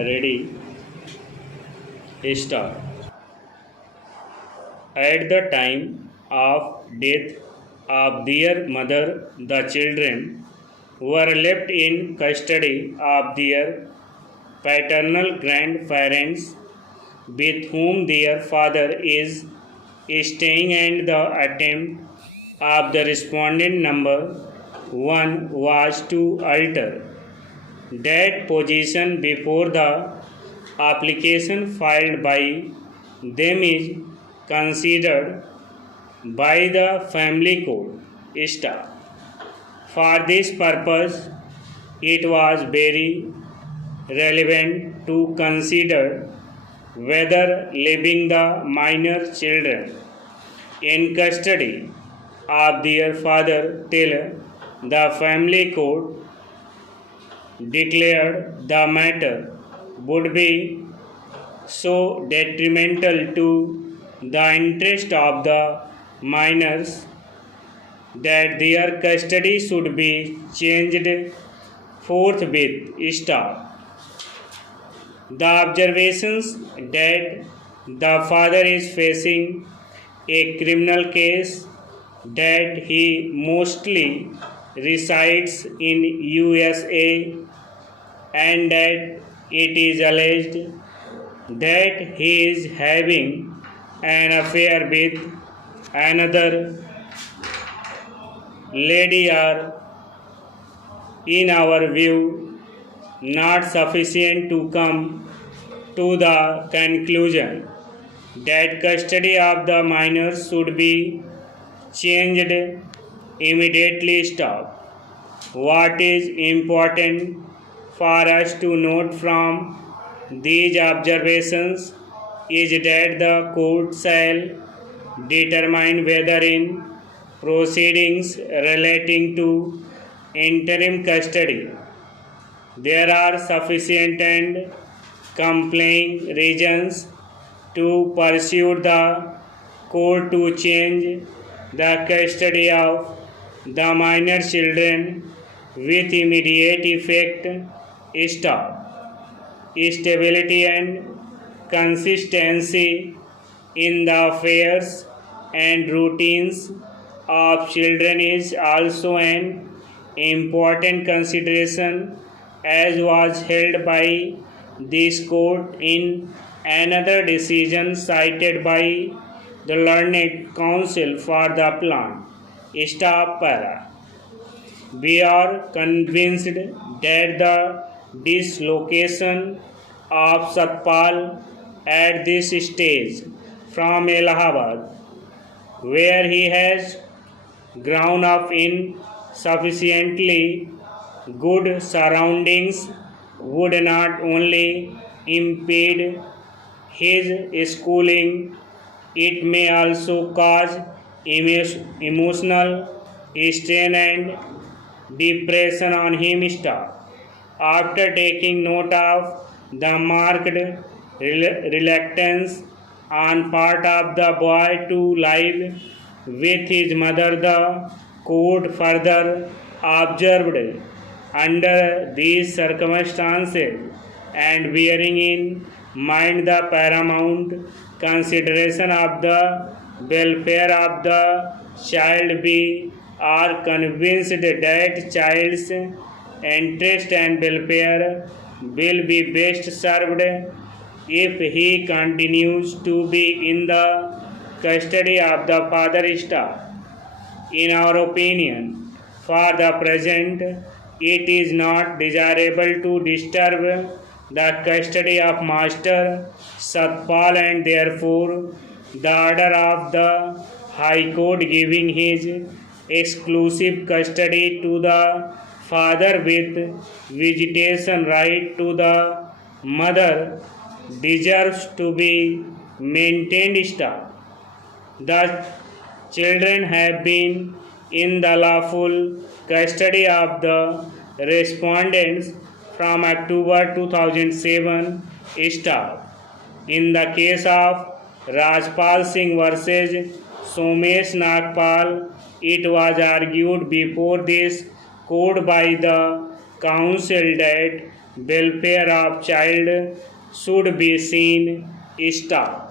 Ready, start. At the time of death of their mother, the children were left in custody of their paternal grandparents with whom their father is staying, and the attempt of the respondent number 1 was to alter that position before the application filed by them is considered by the family court staff. For this purpose, it was very relevant to consider whether leaving the minor children in custody of their father till the family court declared the matter would be so detrimental to the interest of the minors that their custody should be changed forthwith. Stop. The observations that the father is facing a criminal case, that he mostly resides in USA, and that it is alleged that he is having an affair with another lady are, in our view, not sufficient to come to the conclusion that custody of the minors should be changed immediately. Stop. What is important for us to note from these observations is that the court shall determine whether in proceedings relating to interim custody there are sufficient and compelling reasons to pursue the court to change the custody of the minor children with immediate effect. Stop. Stability and consistency in the affairs and routines of children is also an important consideration, as was held by this court in another decision cited by the learned counsel for the plan. Stop para. We are convinced that the dislocation of Satpal at this stage from Allahabad, where he has grown up in sufficiently good surroundings, would not only impede his schooling, it may also cause emotional strain and depression on him. After taking note of the marked reluctance on part of the boy to live with his mother, the court further observed, under these circumstances, and bearing in mind the paramount consideration of the welfare of the child, we are convinced that child's interest and welfare will be best served if he continues to be in the custody of the father. In our opinion, for the present, it is not desirable to disturb the custody of Master Satpal, and therefore the order of the High Court giving his exclusive custody to the father with visitation right to the mother deserves to be maintained. The children have been in the lawful custody of the respondents from October 2007. In the case of Rajpal Singh versus Somesh Nagpal, it was argued before this court by the counsel that welfare of child should be seen. Stop.